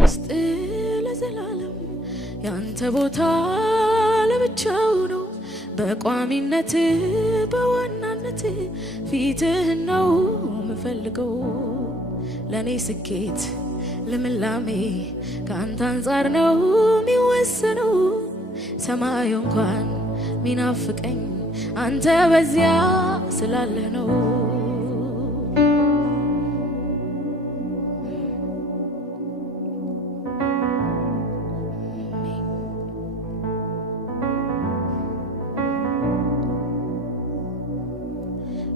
ውስጥ ለዘላለም ያንተ ቦታ ለብቻው ነው በቋሚነት በዋናነት ፊትህ ነው ምፈልገው ለኔ ስኬት ለምላሜ ካንተ አንፃር ነው ሚወሰነው ሰማዩ እንኳን ሚናፍቀኝ አንተ በዚያ ስላለህ ነው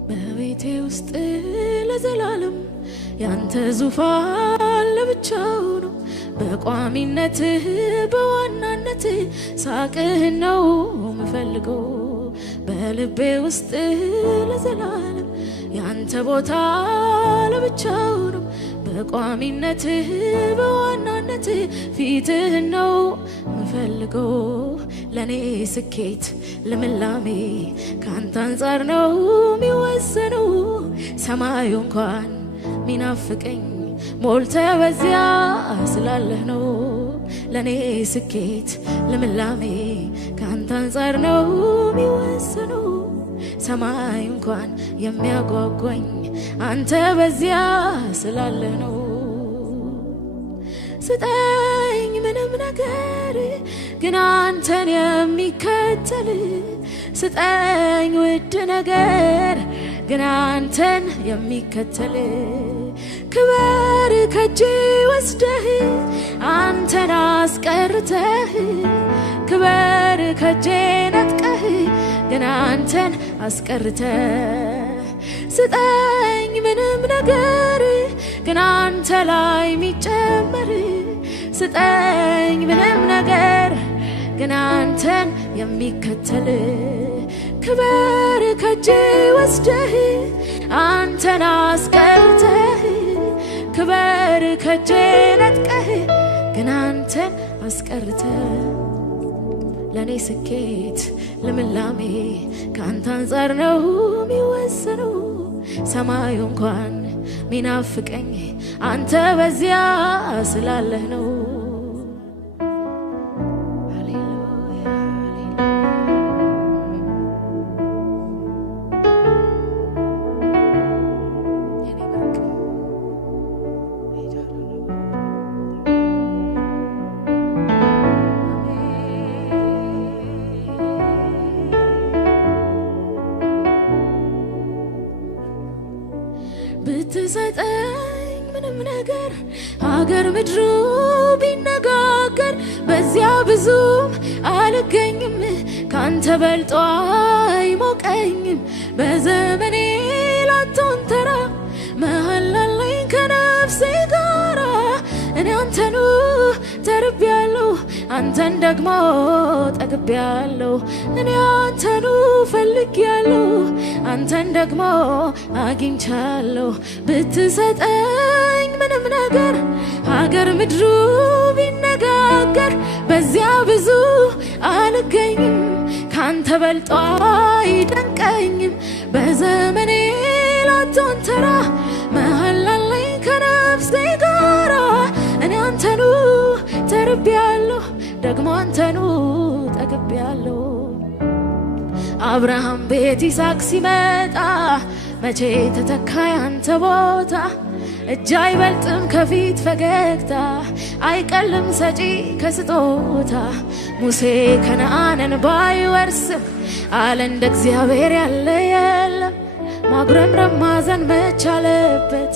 በቤቴ ውስጥ ለዘላለም ያንተ ዙፋን ለብቻው ነው በቋሚነት በዋናነት ሳቅህ ነው ምፈልገው በልቤ ውስጥ ለዘላለም ያንተ ቦታ ለብቻው ነው በቋሚነት በዋናነት ፊትህ ነው ምፈልገው ለኔ ስኬት ለምላሜ ካንተ አንፃር ነው ሚወሰነው ሰማዩ እንኳን ሚናፍቀኝ ሞልተ በዚያ ስላለህ ነው ለኔ ስኬት ለምላሜ ካንተ አንፃር ነው ሚወሰነው ሰማይ እንኳን የሚያጓጓኝ አንተ በዚያ ስላለህ ነው ስጠኝ ምንም ነገር ግን አንተን የሚከተል ስጠኝ ውድ ነገር ግን አንተን የሚከተል ክብር ከጄ ወስደህ አንተን አስቀርተህ ክብር ከጄ ነጥቀህ ግን አንተን አስቀርተህ ስጠኝ ምንም ነገር ግን አንተ ላይ ሚጨመር ስጠኝ ምንም ነገር ግን አንተን የሚከተል ክብር ከጄ ወስደህ አንተን አስቀርተህ ክብር ከጄ ነጥቀህ ግን አንተን አስቀርተህ ለኔ ስኬት ለምላሜ ካንተ አንፃር ነው ሚወሰነው ሰማዩ እንኳን ሚናፍቀኝ አንተ በዚያ ስላለህ ነው ብትሰጠኝ ምንም ነገር ሀገር ምድሩ ቢነጋገር በዚያ ብዙም አልገኝም ካንተ በልጦ አይሞቀኝም በዘመኔ ላቶን ተራ መሐላለኝ ከነፍሴ ጋራ እኔ አንተኑ ተርቤያለሁ አንተን ደግሞ ጠግቤያለሁ እኔ አንተኑ ፈልጌያለሁ አንተን ደግሞ አግኝቻለሁ ብትሰጠኝ ምንም ነገር ሀገር ምድሩ ቢነጋገር በዚያ ብዙ አልገኝም ካንተ በልጦ አይደንቀኝም በዘመኔ ላቶን ተራ መሐላለኝ ከነፍሴ ጋራ እኔ አንተኑ ተርቤያለሁ ደግሞ አንተኑ ጠግቤያለሁ አብርሃም ቤት ይስሐቅ ሲመጣ መቼ ተተካ ያንተ ቦታ እጅ አይበልጥም ከፊት ፈገግታ አይቀልም ሰጪ ከስጦታ ሙሴ ከነዓንን ባይወርስም አለ እንደ እግዚአብሔር ያለ የለም ማጉረምረም ማዘን መቻለበት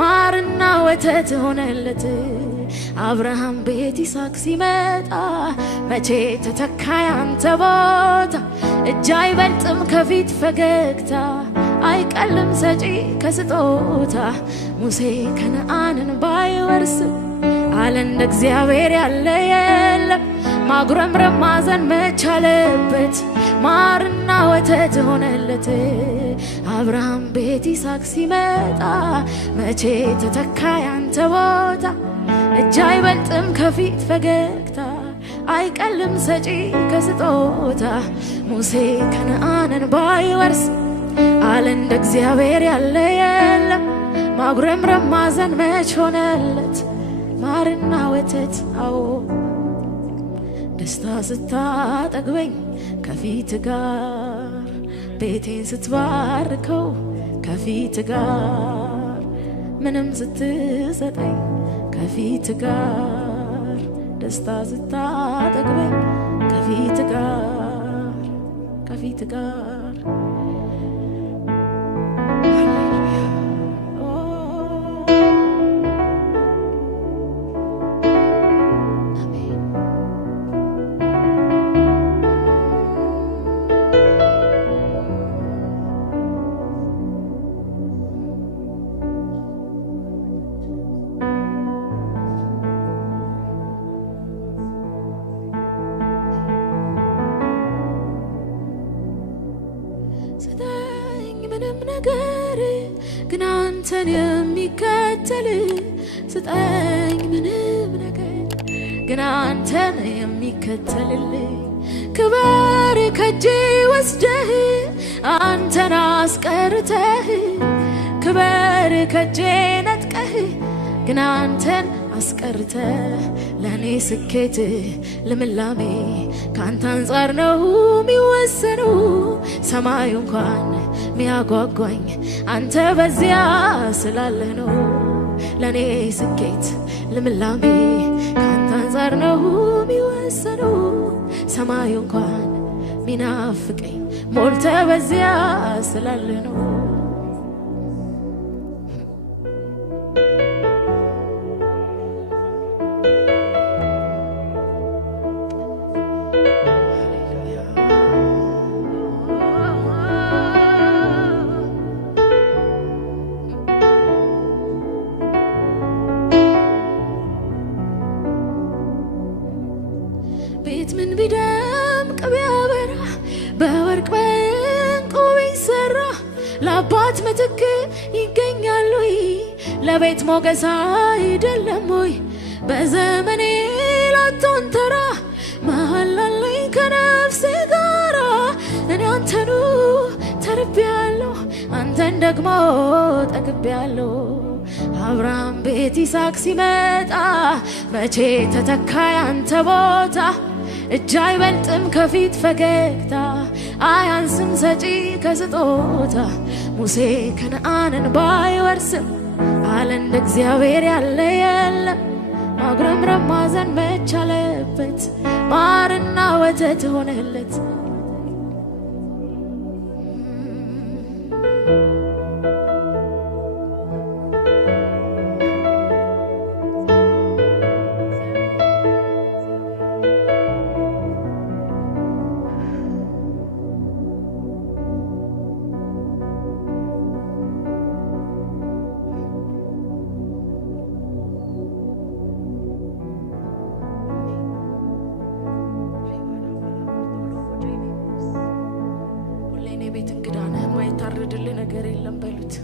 ማርና ወተት ሆነለት አብርሃም ቤት ይስሐቅ ሲመጣ መቼ ተተካ ያንተ ቦታ እጅ አይበልጥም ከፊት ፈገግታ አይቀልም ሰጪ ከስጦታ ሙሴ ከነዓንን ባይወርስም አለ እንደ እግዚአብሔር ያለ የለም ማጉረምረም ማዘን መቻለበት ማርና ወተት ሆነለት አብርሃም ቤት ይስሐቅ ሲመጣ መቼ ተተካ ያንተ ቦታ እጅ አይበልጥም ከፊት ፈገግታ አይቀልም ሰጪ ከስጦታ ሙሴ ከነዓንን ባይወርስ አለ እንደ እግዚአብሔር ያለ የለም ማጉረምረም ማዘን መች ሆነለት ማርና ወተት አዎ ደስታ ስታጠግበኝ ከፊት ጋር ቤቴን ስትባርከው ከፊት ጋር ምንም ስትሰጠኝ ከፊት ጋር ደስታ ስታጠግበኝ ከፊት ጋር ምንም ነገር ግን አንተን የሚከተል ስጠኝ ምንም ነገር ግን አንተን የሚከተልልኝ ክብር ከእጄ ወስደህ አንተን አስቀርተህ ክብር ከእጄ ነጥቀህ ግን አንተን አስቀርተህ ለኔ ስኬት ልምላሜ ካንተ አንጻር ነው የሚወሰነው ሰማዩ እንኳን ሚያጓጓኝ አንተ በዚያ ስላለህ ነው ለኔ ስኬት ልምላሜ ካንተ አንጻር ነው የሚወሰነው ሰማዩ እንኳን ሚናፍቀኝ ሞልተ በዚያ ስላለህ ነው ቤት ምን ቢደምቅ ቢያበራ በወርቅ በዕንቁ ቢሰራ ለአባት ምትክ ይገኛል ወይ ለቤት ሞገስ አይደለም ወይ በዘመኔ ላቶን ተራ መሃል አለኝ ከነፍሴ ጋራ እኔ አንተኑ ተርቤያለሁ አንተን ደግሞ ጠግቤያለሁ አብርሃም ቤት ይስሐቅ ሲመጣ መቼ ተተካ ያንተ ቦታ እጅ አይበልጥም ከፊት ፈገግታ አያንስም ሰጪ ከስጦታ ሙሴ ከነዓንን ባይወርስም አለ እንደ እግዚአብሔር ያለ የለም ማጉረምረም ማዘን መቻለበት ማርና ወተት ሆነለት ቤት እንግዳ ነህ ማይታረድልህ ነገር የለም በሉት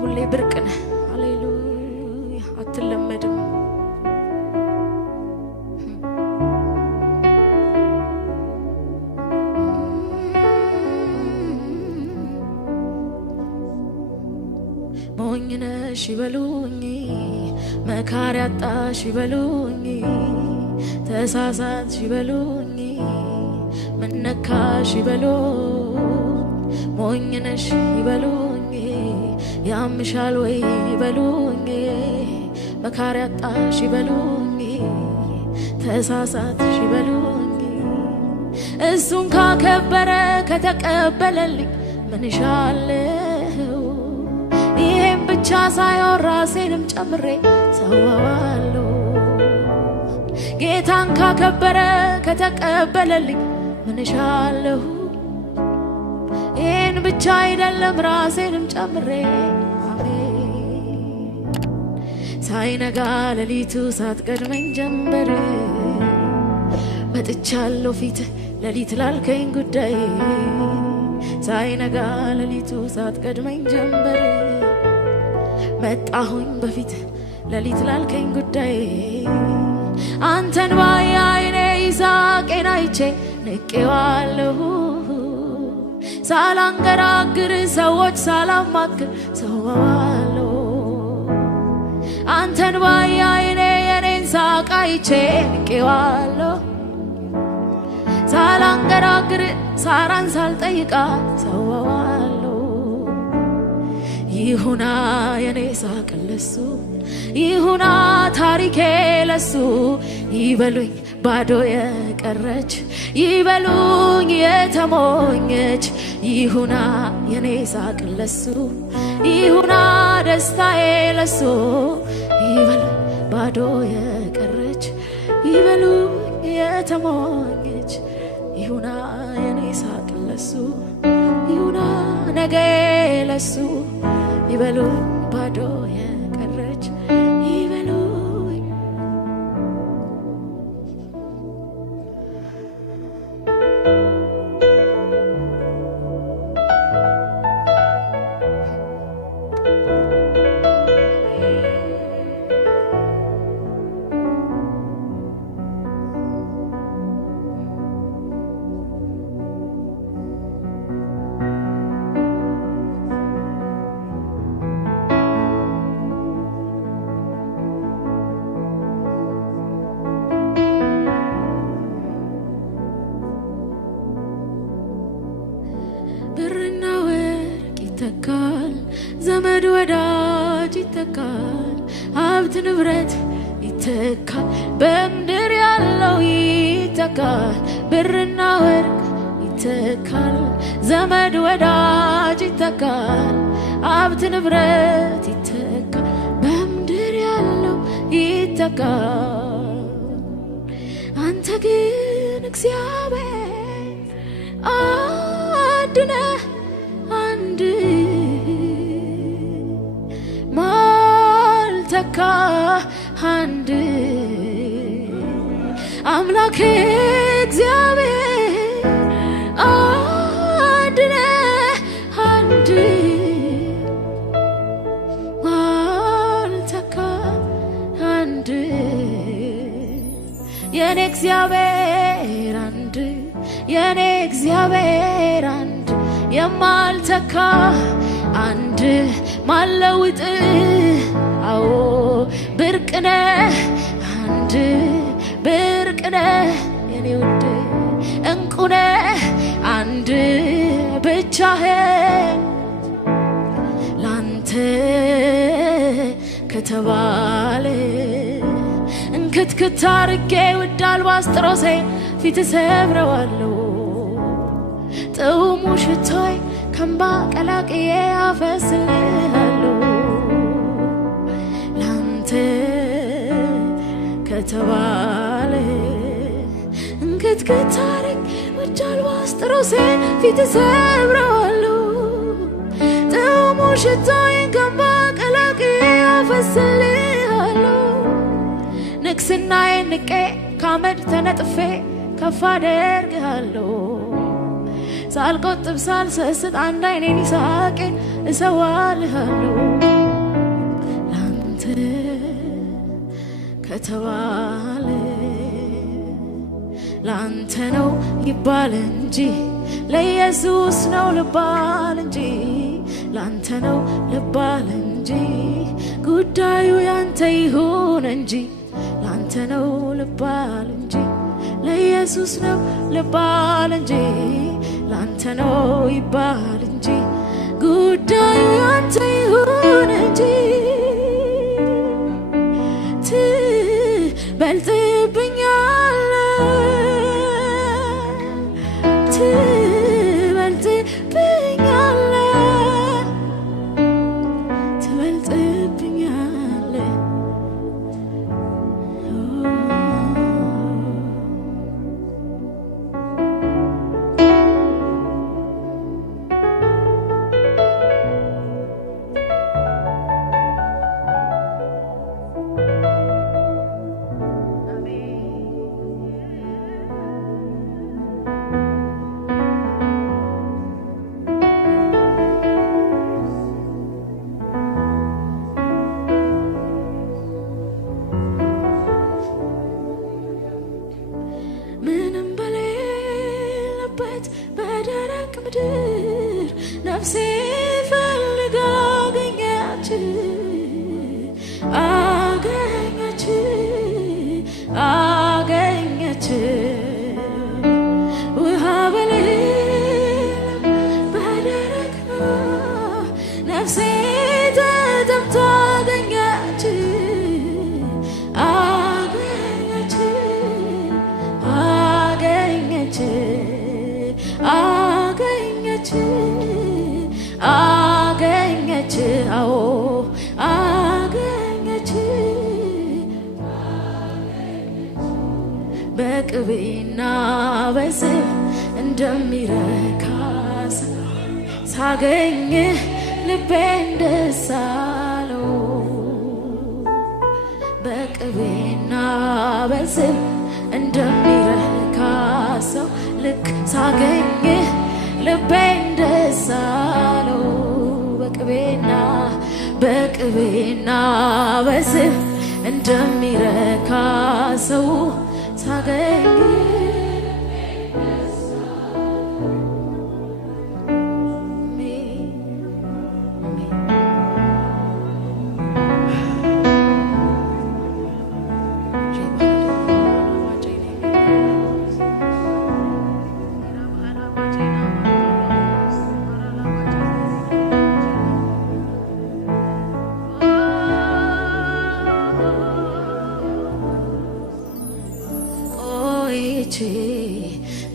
ሁሌ ብርቅ ነህ ሃሌሉያ አትለመድም ሞኝ ነሽ ይበሉኝ መካሪ አጣሽ ይበሉኝ ተሳሳትሽ ይበሉኝ ምነካሽ ይበሉኝ ሞኝ ነሽ ይበሉኝ ያምሻል ወይ ይበሉኝ መካሪ አጣሽ ይበሉኝ ተሳሳትሽ ይበሉኝ እሱን ካከበረ ከተቀበለልኝ ምን ይሻለው ይሄን ብቻ ሳይሆን ራሴንም ጨምሬ ሰዋዋለሁ ጌታን ካከበረ ከተቀበለልኝ ምን ይሻለው ይሄን ብቻ አይደለም ራሴንም ጨምሬ አሜን ሳይነጋ ሌሊቱ ሳትቀድመኝ ጀንበር መጥቻለሁ ፊት ሌሊት ላልከኝ ጉዳይ ሳይነጋ ሌሊቱ ሳትቀድመኝ ጀንበር መጣሁኝ በፊት ሌሊት ላልከኝ ጉዳይ አንተን ባይ አይኔ ይስሐቄን አይቼ ንቄዋለሁ ሳላንገራግር ሰዎች ሳላማክር ሰዋዋለሁ አንተን ባያይኔ የኔን ሳቃይቼ ንቄዋለሁ ሳላንገራግር ሳራን ሳልጠይቃት ሰዋዋለሁ ይሁና የኔ ሳቅ ለሱ ይሁና ታሪኬ ለሱ ይበሉኝ ባዶ የቀረች ይበሉኝ የተሞኘች ይሁና የኔ ሳቅ ለሱ ይሁና ደስታዬ ለሱ ይበሉኝ ባዶ የቀረች ይበሉኝ የተሞኘች ይሁና የኔ ሳቅ ለሱ ይሁና ነገ ለሱ ይበሉኝ ባዶ የቀረች ይበሉኝ ብርና ወርቅ ይተካል ዘመድ ወዳጅ ይተካል ሀብት ንብረት ይተካል በምድር ያለው ይተካል ብርና ወርቅ ይተካል ዘመድ ወዳጅ ይተካል ሀብት ንብረት ይተካል በምድር ያለው ይተካል አንተ ግን እግዚአብሔር አድነ አንድ ማልተካ አንድ አምላክ እግዚአብሔር አድነ አንድ ማልተካ አንድ የኔ እግዚአብሔር አንድ የኔ እግዚአብሔር አንድ የማልተካ አንድ ማለውጥ አዎ ብርቅነ አንድ ብርቅነ የኔ ውድ እንቁነ አንድ ብቻህን ላንተ ከተባለ እንክትክት አርጌ ውድ አልባስጥሮሴ ፊት ሰብረዋለሁ ጥዑሙ ሽቶይ ከእምባ ቀላቅዬ አፈስልሃለሁ ላንተ ከተባለ እንክትክት አርጌ ውድ አልባስጥሮሴ ፊት ሰብረዋለሁ ጥዑሙ ሽቶይ ከእምባ ቀላቅዬ አፈስልሃለሁ ንግስናዬን ንቄ ካመድ ተነጥፌ ከፍ አደርግሃለሁ ሳልቆጥብ ሳልሰስት አንድ አይኔን ይሳቄን እሰዋልሃለሁ ላንተ ከተባለ ላንተ ነው ይባል እንጂ ለኢየሱስ ነው ልባል እንጂ ላንተ ነው ልባል እንጂ ጉዳዩ ያንተ ይሁን እንጂ ላንተ ነው ልባል እንጂ ለኢየሱስ ነው ልባል እንጂ ላንተ ነው ይባል እንጂ ጉዳዩ ያንተ ይሁን እንጂ ነፍሴ ፈልጋ አገኘች አገኘች አዎ አገኘች በቅቤና በዝብ እንደሚረካ ሳገኝ ልቤን ደስ አለው በቅቤና በዝብ እንደሚረካ ሰው ልክ ሳገኝ ልቤን ደስ አለው በቅቤና በዝብ እንደሚረካ ሰው ሳገኝ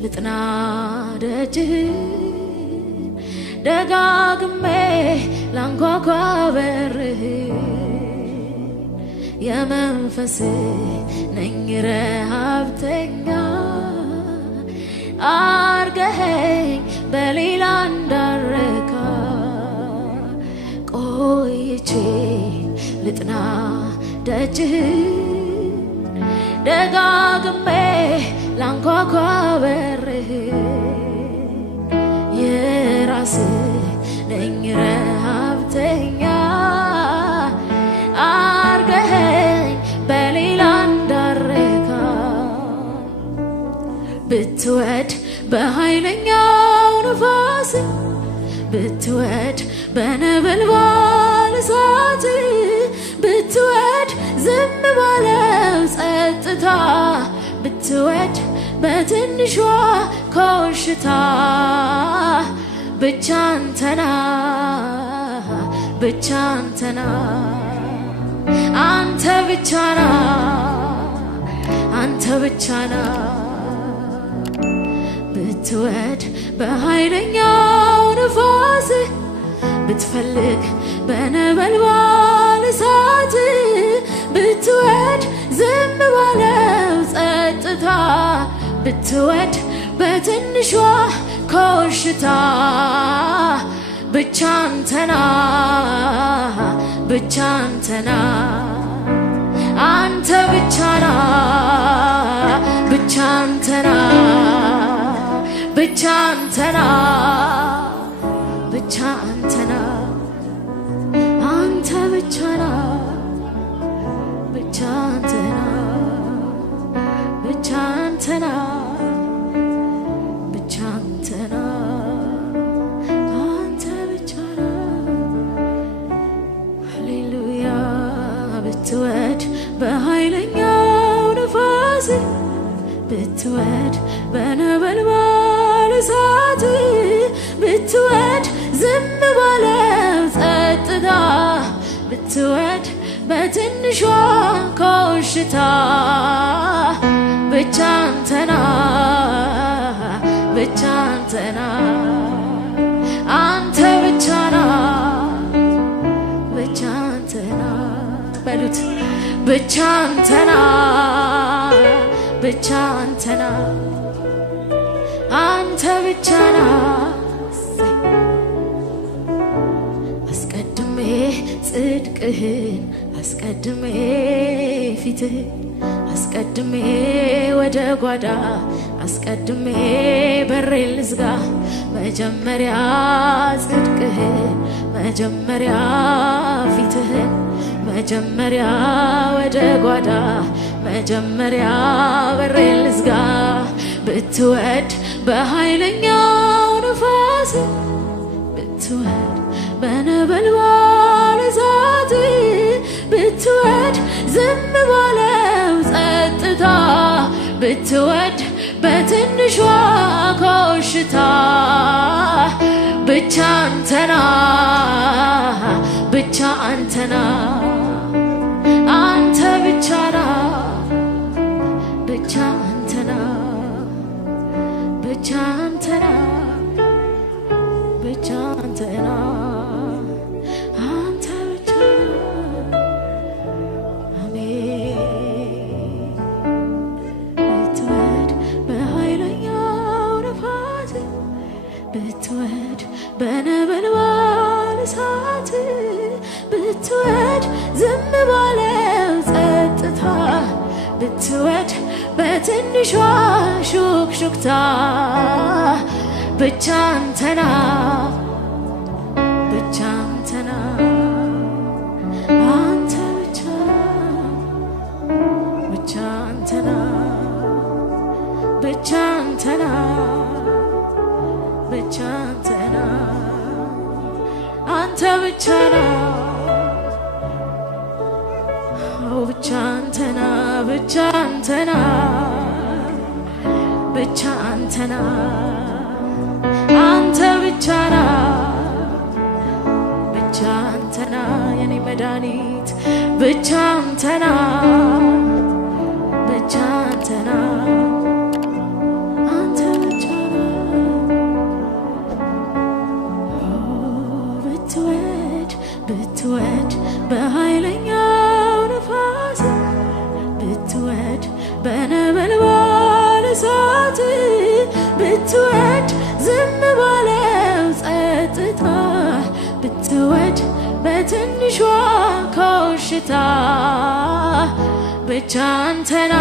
ልጥና ደጅህ ደጋግሜ ላንኳኳ በርህ የመንፈስ ነኝ ረሃብተኛ አርገኸኝ በሌላ እንዳረካ ቆይቼ ልጥና ደጅህ ደጋግሜ ላንኳኳ በርህ የራስህ ነኝ ረሃብተኛ አርገኸኝ በሌላ እንዳረካ ብትወድ በኃይለኛው ነፋስ ብትወድ በነበልባል እሳት ብትወድ ዝም ባለው ጸጥታ ብትወድ በትንሿ ኮሽታ ብቻ አንተና አንተ ብቻና አንተ ብቻና ብትወድ በኃይለኛው ነፋስ ብትፈልግ በነበልባል እሳት ብትወድ ዝም ባለው ጸጥታ ብትወድ በትንሿ ኮሽታ ብቻ አንተና አንተ ብቻና ብቻ አንተና ብቻ አንተና ብቻ አንተና አንተ ብቻና ብቻ አንተና ብቻ አንተና ብቻ አንተና አንተ ብቻና ሃሌሉያ ብትወድ በኃይለኛው ነፋስ ብትወድ በነበልባል እሳት ብትወድ ዝም ባለው ጸጥታ ብትወድ በትንሿ ኮሽታ ብቻ አንተና አንተ ብቻና ብቻ አንተና በሉት ብቻ አንተና አንተ ብቻና አስቀድሜ ጽድቅህን አስቀድሜ ፊትህን አስቀድሜ ወደ ጓዳ አስቀድሜ በሬን ልዝጋ መጀመሪያ ጽድቅህን መጀመሪያ ፊትህን መጀመሪያ ወደ ጓዳ መጀመሪያ በሬን ልዝጋ ብትወድ በኃይለኛው ነፋስ ብትወድ በነበልባል እሳት ብትወድ ዝም ባለው ጸጥታ ብትወድ በትንሿ ኮሽታ ብቻ አንተና አንተ ብቻና ብቻ አንተና ብቻ አንተና ብቻ አንተና አንተ ብቻ አሜን ብትወድ በኃይለኛው ነፋስ ብትወድ በነበልባል እሳት ብትወድ ዝም ባለው ጸጥታ ብትወድ በትንሿ ሹክሹክታ ብቻ አንተና ብቻ አንተና አንተ ብቻ ብቻ አንተና ብቻ አንተና ብቻ አንተና አንተ ብቻ ነው ብቻ አንተና ብቻ አንተና ብቻ አንተና አንተ ብቻ ና ብቻ አንተና የኔ መድኃኒት ብቻ አንተና ብቻ አንተና አንተ ብቻ ና ብትወድ ብትወድ በኃይለኛው ነፋስ ብትወድ በነበልባል እሳት ብትወድ ዝም ባለው ጸጥታ ብትወድ በትንሿ ኮሽታ ብቻ አንተና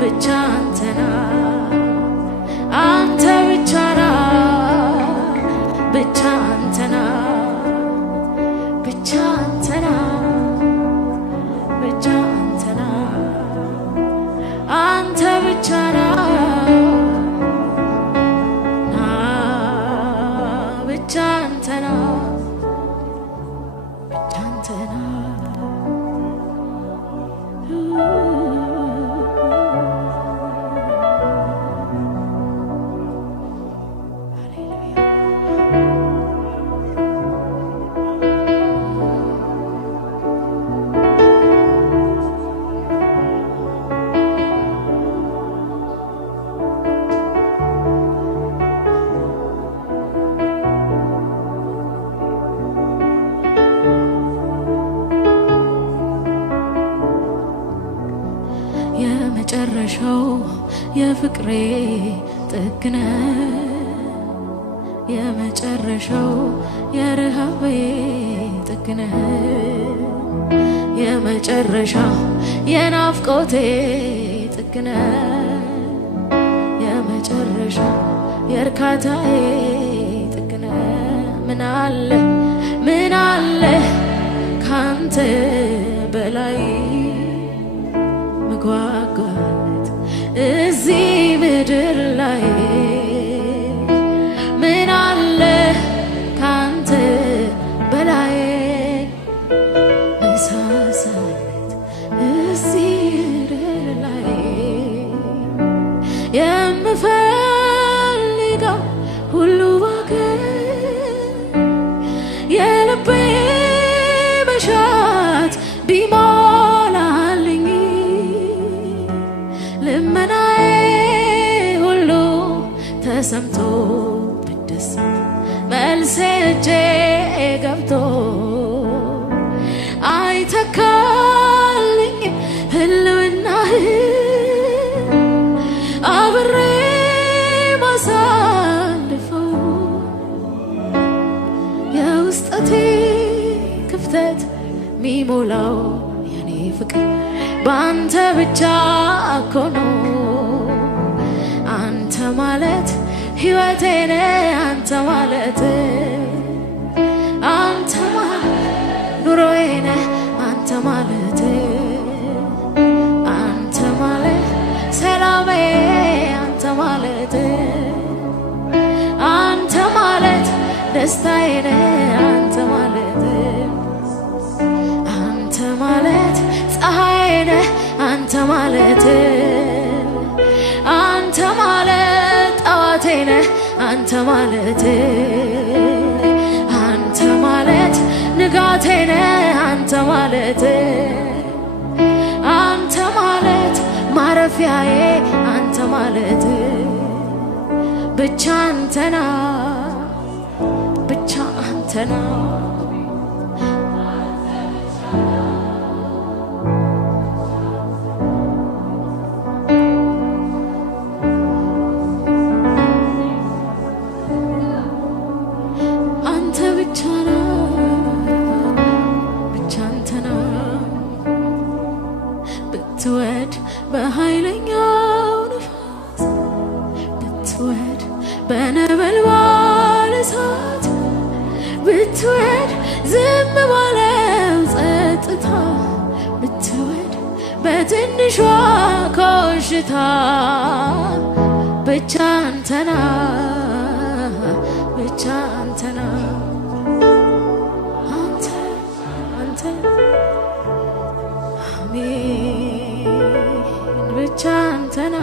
ብቻ አንተና አንተ ብቻ ና ብቻ አንተና ብቻ አንተና ብቻ አንተና አንተ ብቻ ና ብቻ አንተና ብቻ አንተና የመጨረሻው የፍቅሬ ጥግነ የመጨረሻው የረሃቤ ጥግነ የመጨረሻው የናፍቆቴ ጥግነ የመጨረሻው የርካታዬ ጥግነ ምን አለ ካንተ በላይ መጓጓት እዚህ ምድር ላይ ምን አለ ካንተ በላይ መሳሳት እዚህ ምድር ላይ የምፈልገው ሁሉ ባገኝ የልቤ መሻት ቢሞላልኝ ልመናዬ ሁሉ ተሰምቶ ብደሰት መልሴ እጄ ገብቶ አይተካልኝ ህልውናህ አብሬ ማሳልፈው የውስጠቴ ክፍተት ሚሞላው የኔ ፍቅር በአንተ ብቻ እኮ ነው አንተ ማለት ሕይወቴ ነህ አንተ ማለት ኑሮዬ ነህ አንተ ማለት ሰላሜ አንተ ማለት ደስታዬ ነህ አንተ ማለት ፀሐዬ ነህ አንተ ማለት ጠዋቴ ነህ አንተ ማለት ንጋቴ ነህ አንተ ማለት ማረፊያዬ አንተ ማለት ብቻ አንተና አንተና አንተ ብቻ ነህ ብቻ አንተና ብትወድ በኃይለኛው ነፋስ ብትወድ በነበልባል እሳት ብትወድ ዝም ባለው ጸጥታ ብትወድ በትንሿ ኮሽታ ብቻ አንተና ብቻ አንተና አንተ አንተ አሜን ብቻ አንተና